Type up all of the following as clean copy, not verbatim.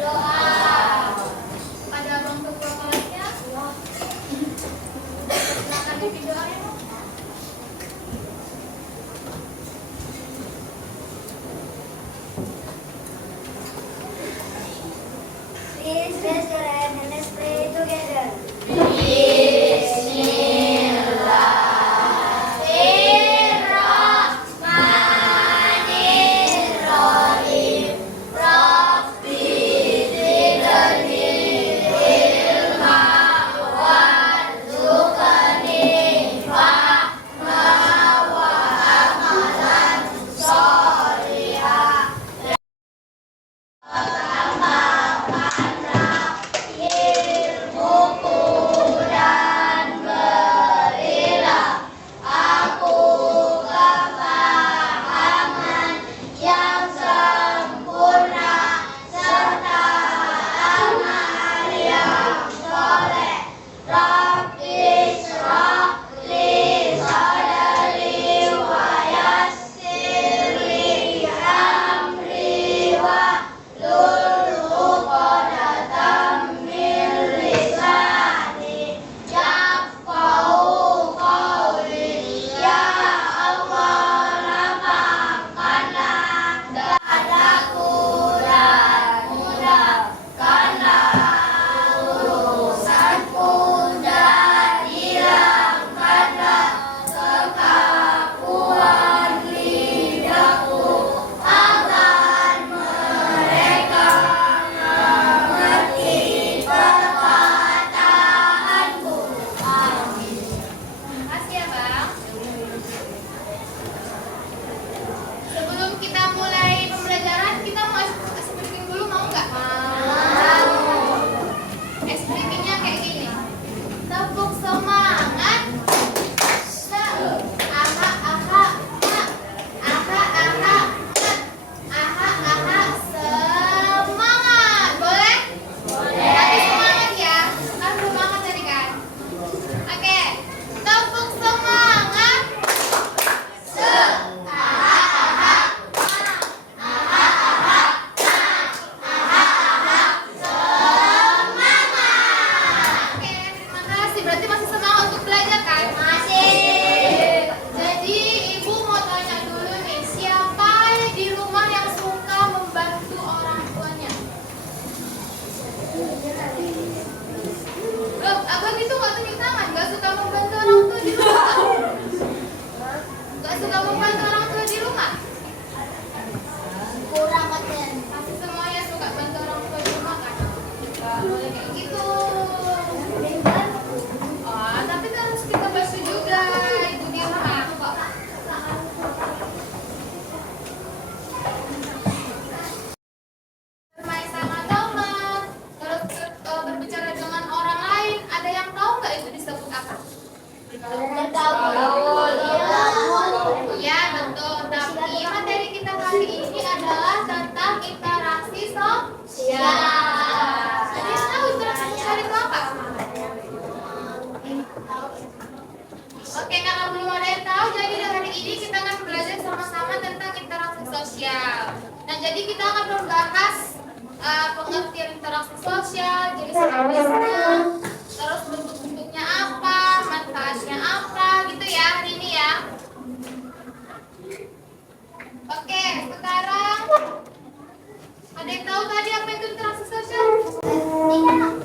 Doa. Pada abang ketua kelasnya, silakan pimpin doanya. Please raise your hand and let's pray together. Ya, betul. Tapi materi kita kali ini adalah tentang interaksi sosial. Jadi tahu interaksi sosial itu apa? Oke, kalau belum ada yang tahu, jadi hari ini kita akan belajar sama-sama tentang interaksi sosial. Nah, jadi kita akan membahas pengertian interaksi sosial, jenis jenisnya, terus bentuk-bentuknya apa, manfaatnya apa, gitu ya hari ini ya. Oke, sekarang ada yang tahu tadi apa itu interaksi sosial? Iya.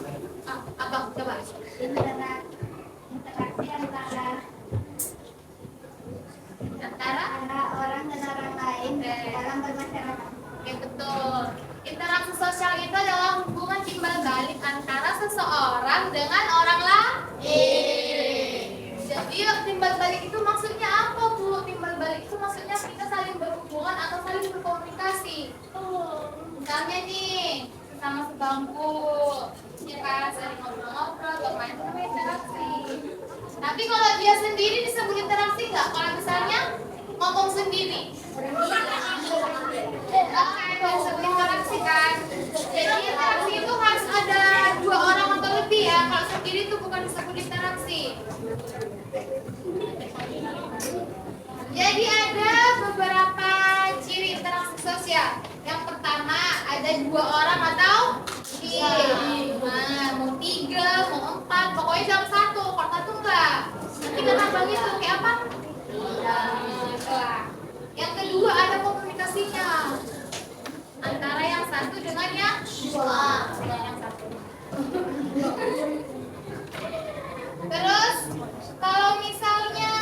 Abang, coba. Interaksi antara orang dan orang lain dalam bermasyarakat. Oke, betul. Interaksi sosial itu adalah hubungan timbal balik antara seseorang dengan orang lain. Jadi timbal balik itu maksudnya apa, Bu? Timbal balik itu maksudnya kita saling berhubungan atau saling berkomunikasi. Misalnya nih, sama sebangku, ya kan, saling ngobrol-ngobrol, bermain itu namanya interaksi. Tapi kalau dia sendiri disebut interaksi nggak? Kalau misalnya ngomong sendiri, disebut interaksi kan? Jadi interaksi itu harus ada dua orang atau lebih ya. Kalau sendiri itu bukan disebut interaksi. Jadi ada beberapa ciri interaksi sosial. Yang pertama ada dua orang atau interaksi. Nah, mau 3, mau 4, pokoknya jangan 1. Kalau 1 enggak. Nanti kena bagi itu kayak apa? Nah, yang kedua ada komunikasinya antara yang satu dengan yang dua. Yang satu. Terus kalau misalnya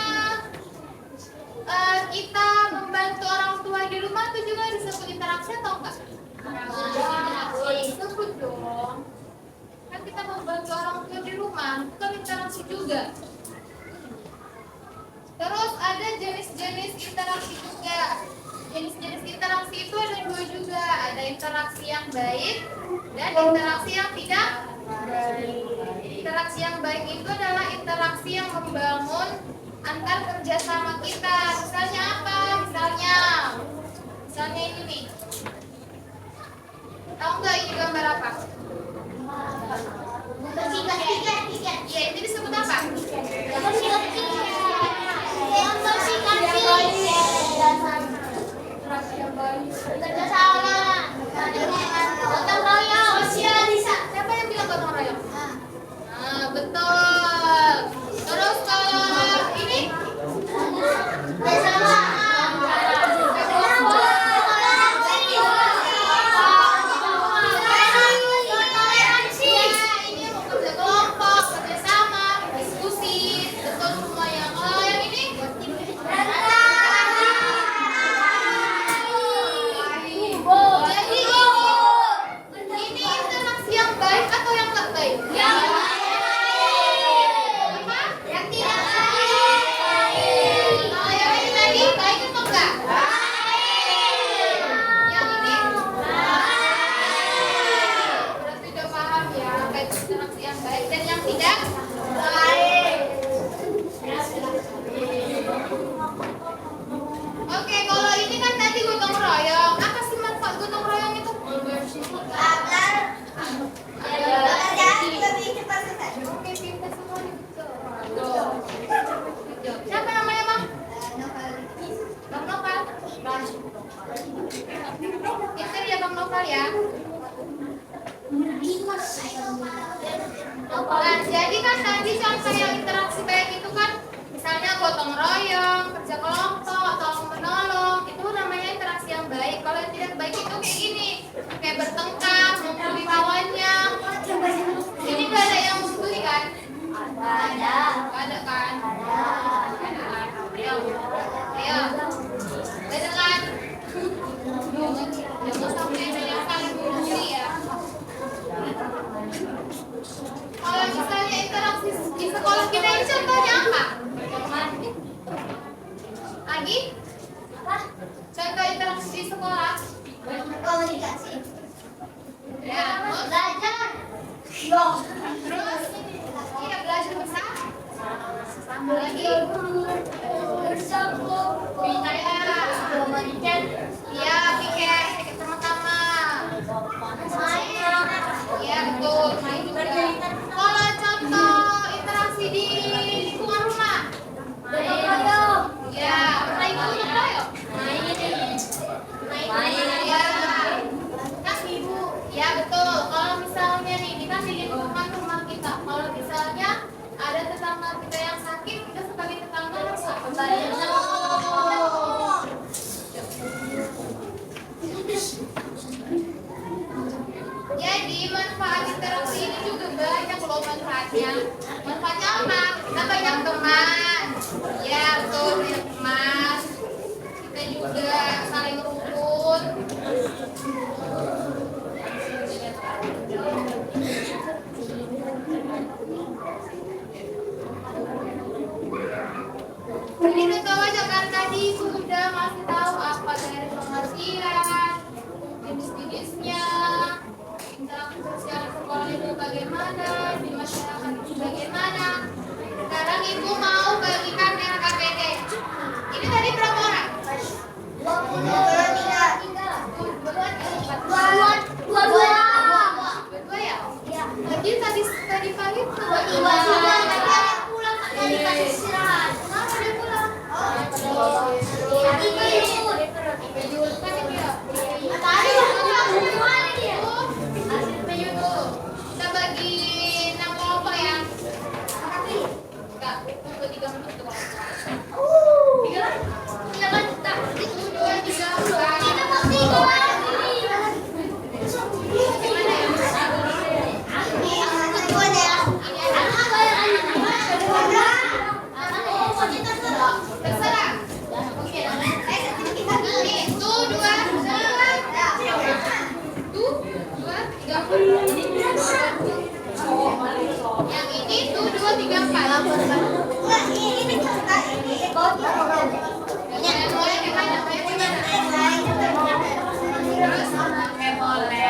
kita membantu orang tua di rumah itu juga disebut interaksi atau enggak? Disebut dong. Kan kita membantu orang tua di rumah itu kan interaksi juga. Terus ada jenis-jenis interaksi juga. Jenis-jenis interaksi itu ada 2 juga. Ada interaksi yang baik dan interaksi yang tidak baik. Interaksi yang baik itu adalah interaksi yang membangun antar kerjasama kita. Misalnya apa? Misalnya ini nih. Tahu nggak ini gambar apa? Iya, ini disebut apa? Gotong royong. Siapa yang bilang gotong royong? Nah, betul. Terus kalau ini? Ini mau kerja kelompok, kerja sama, diskusi, betul semua ya. Kalau yang ini? Jadi ini interaksi yang baik atau yang nggak baik? Yang apa? Yang tidak baik. Kalau yang ini tadi baik atau enggak? Yang ini? Berarti udah paham ya, baik interaksi yang baik dan yang tidak baik. Oke, kalau ini kan tadi gotong royong. Apa sih manfaat gotong royong itu? Oke, pintar semua nih, betul. Siapa namanya, Bang? Bang Nopal. Pintar ya Bang Nopal ya. Nah, jadi kan tadi contoh yang interaksi baik itu kan misalnya gotong royong, kerja kelompok, tolong menolong, itu namanya interaksi yang baik. Kalau yang tidak baik itu kayak gini, kayak bertengkar, membuli kawannya. Ini nggak ada yang membuli kan? Ada. Ada kan? Ada. Ayo, bener kan? Jangan sampai ada yang saling membuli ya. Kalau misalnya interaksi di sekolah kita ini contohnya apa? Lagi? Contoh interaksi di sekolah? Komunikasi. Ya, Belajar. terus? Iya, belajar bersama. Sama lagi? Pintar ya. Iya, piket sama-sama. Iya, betul. Main juga. Kalau contoh interaksi di lingkungan rumah? Ya, main gotong royong. Ya. Kan ibu. Ya, betul. Kalau misalnya nih, ini kan di lingkungan rumah kita. Kalau misalnya ada tetangga kita yang sakit, kita sebagai tetangga harus apa? Jadi manfaat interaksi ini juga banyak loh manfaatnya. Manfaatnya apa? Kita banyak teman. Ya betul, banyak teman. Kita juga saling rukun. Ini udah tahu aja kan tadi aku udah ngasih tahu apa dari pengertian, jenis-jenisnya, interaksi sosial sekolah itu bagaimana, di masyarakat itu bagaimana. Sekarang ibu mau bagikan yang KPD. Ini tadi berapa orang? 22 ya? Tadi pagi pulang tadi kasih istirahat. Kenapa dia pulang? Tadi dia. Yang ini tuh 2, 3, 4. Enggak, ini cerita ini. Yang boleh gimana? Terus oke boleh.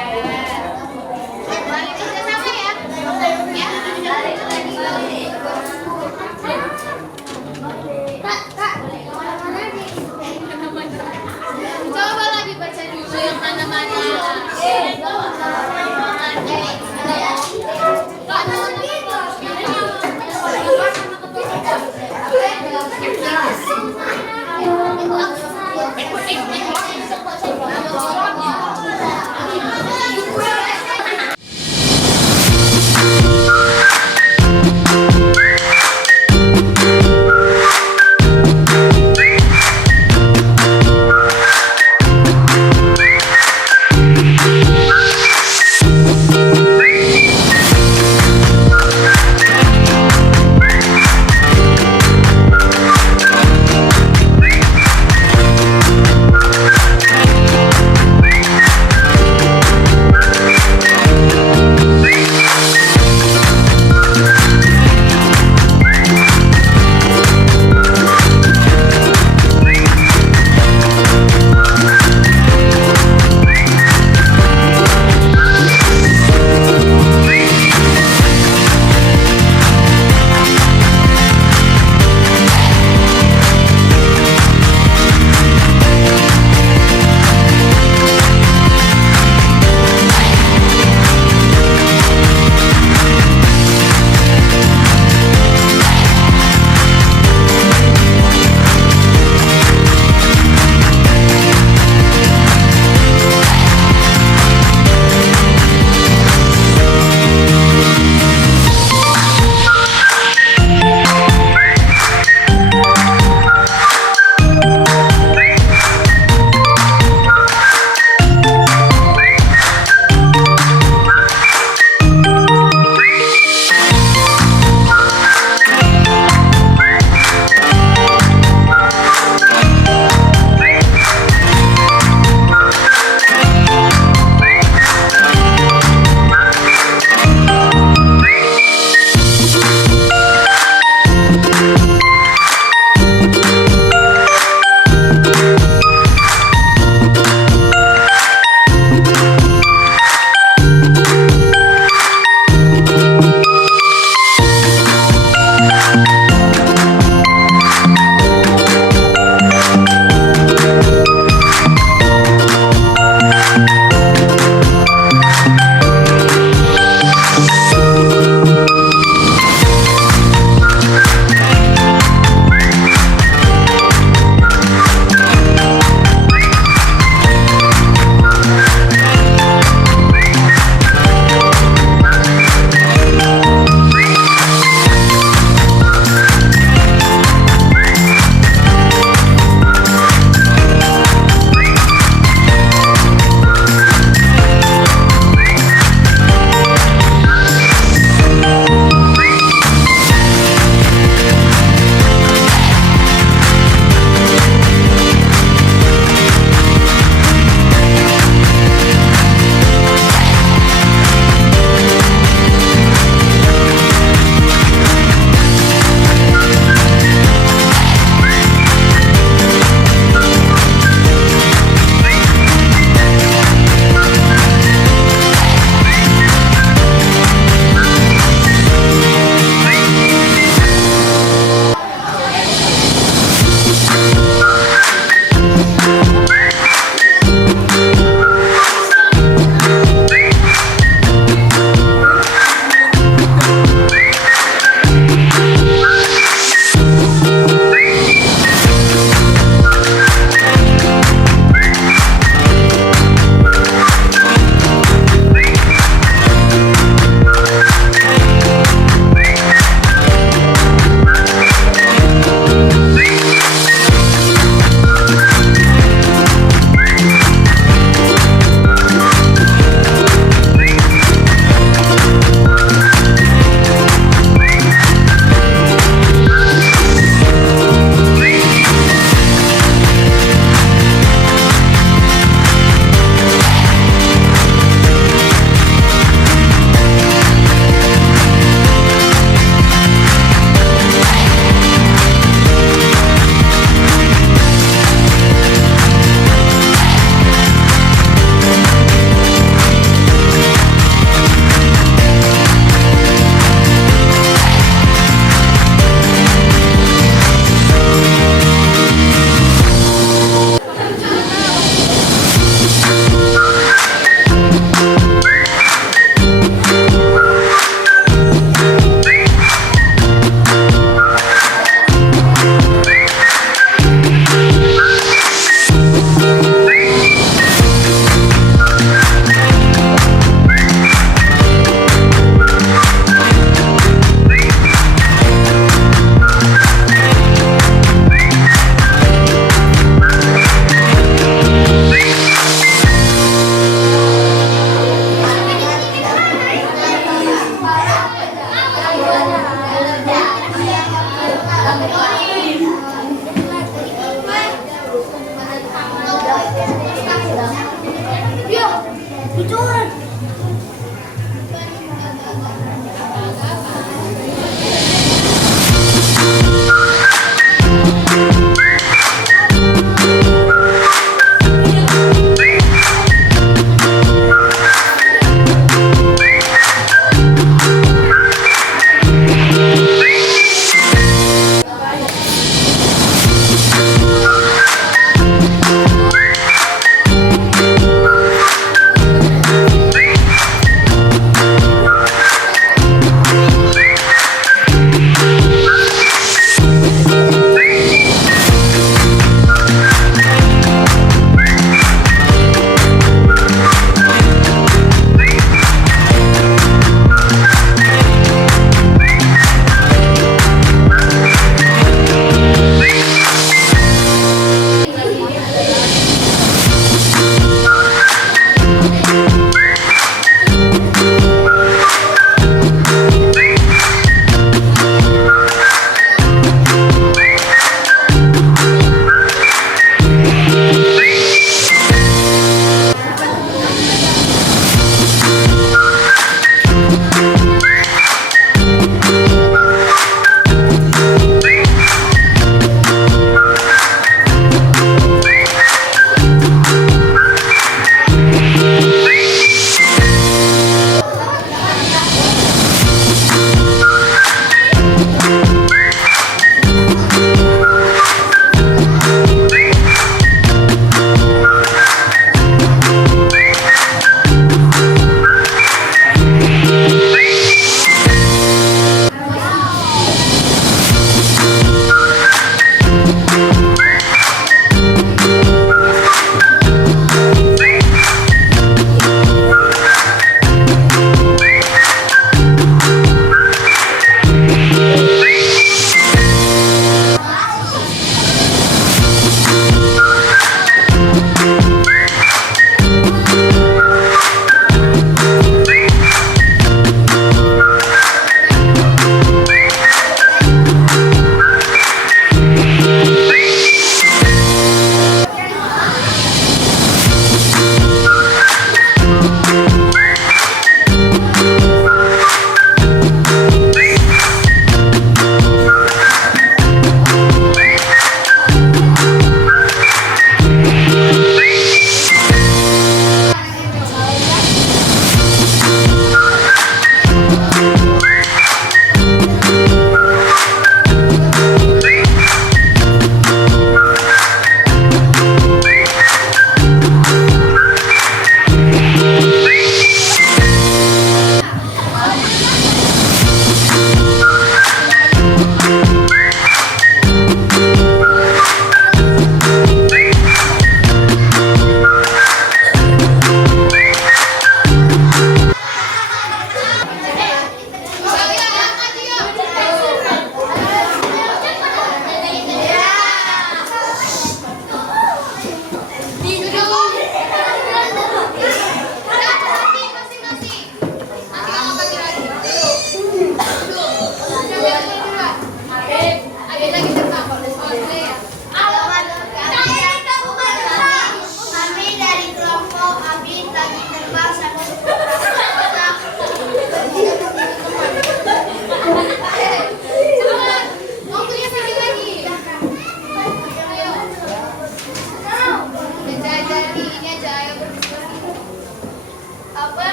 Balik aja sama ya. Ya. Kak, kemana-mana nih. Coba lagi baca dulu yang mana-mana.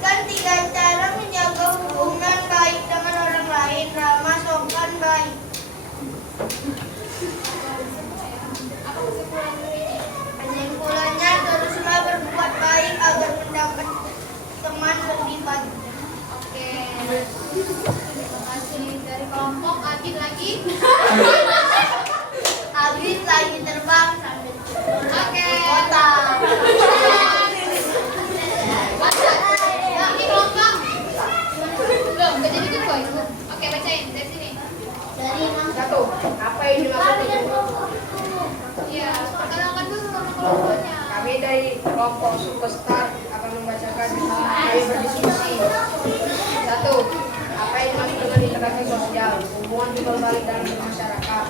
Jelaskan 3 cara menjaga hubungan baik dengan orang lain. Ramah, sopan, baik. Apa kesimpulan ini? Kesimpulannya, teruslah berbuat baik agar mendapat teman berlipat. Oke. Terima kasih dari kelompok Adit lagi. Habis lagi terbang sambil Oke. kota. Ini kelompok. Belum, gak jadi good boy. Oke, bacain dari sini. Dari 1. Apa yang dimaksud itu? Iya, perkenalkan dulu sama kelompoknya. Kami dari kelompok Superstar akan membacakan kami berdiskusi. 1. Apa yang dimaksud dengan interaksi sosial? Hubungan timbal balik dalam bermasyarakat.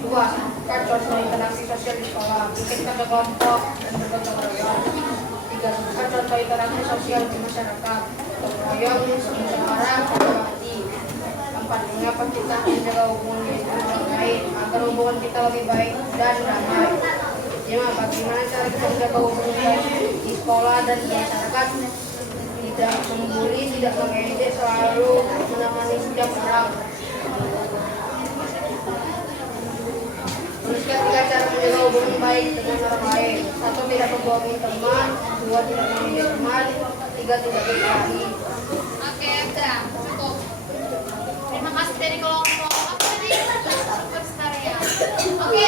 2. Sebutkan contoh interaksi sosial di sekolah. Bikin satu kelompok dan bergotong royong. 3. Sebutkan contoh interaksi sosial di masyarakat. Gotong royong, musyawarah, berbakti. 4. Mengapa kita menjaga hubungan dengan orang lain agar hubungan kita lebih baik dan damai. 5. Bagaimana cara kita menjaga hubungan baik di sekolah dan di masyarakat? Tidak membuli, tidak mengejek, selalu menemani setiap orang. Tuliskan 3 cara menjaga hubungan baik dengan orang lain. 1. Tidak membohongi teman. 2. Tidak mengejek teman. 3. Tidak berkelahi. Oke, udah cukup. Terima kasih dari kelompok apa tadi? Superstar ya. Oke,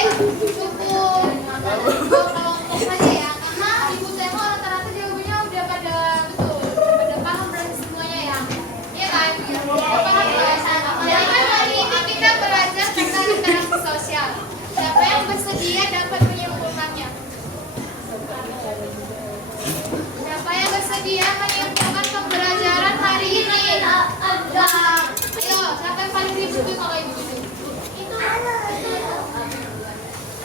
cukup. Kelompok saja ya, karena ibu tema rata-rata jawabannya udah pada betul, pada paham berarti semuanya ya. Iya kan? Paham ya? Jadi kan hari ini kita belajar tentang interaksi sosial. Siapa yang bersedia dapat menyimpulkannya? Siapa yang bersedia menyimpulkan pembelajaran hari ini? Ayo, siapa yang paling ribut tuh kalau ibu itu?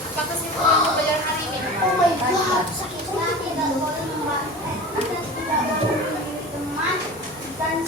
Apa kesimpulan pembelajaran hari ini? Oh my god, kita tidak boleh memilih teman dan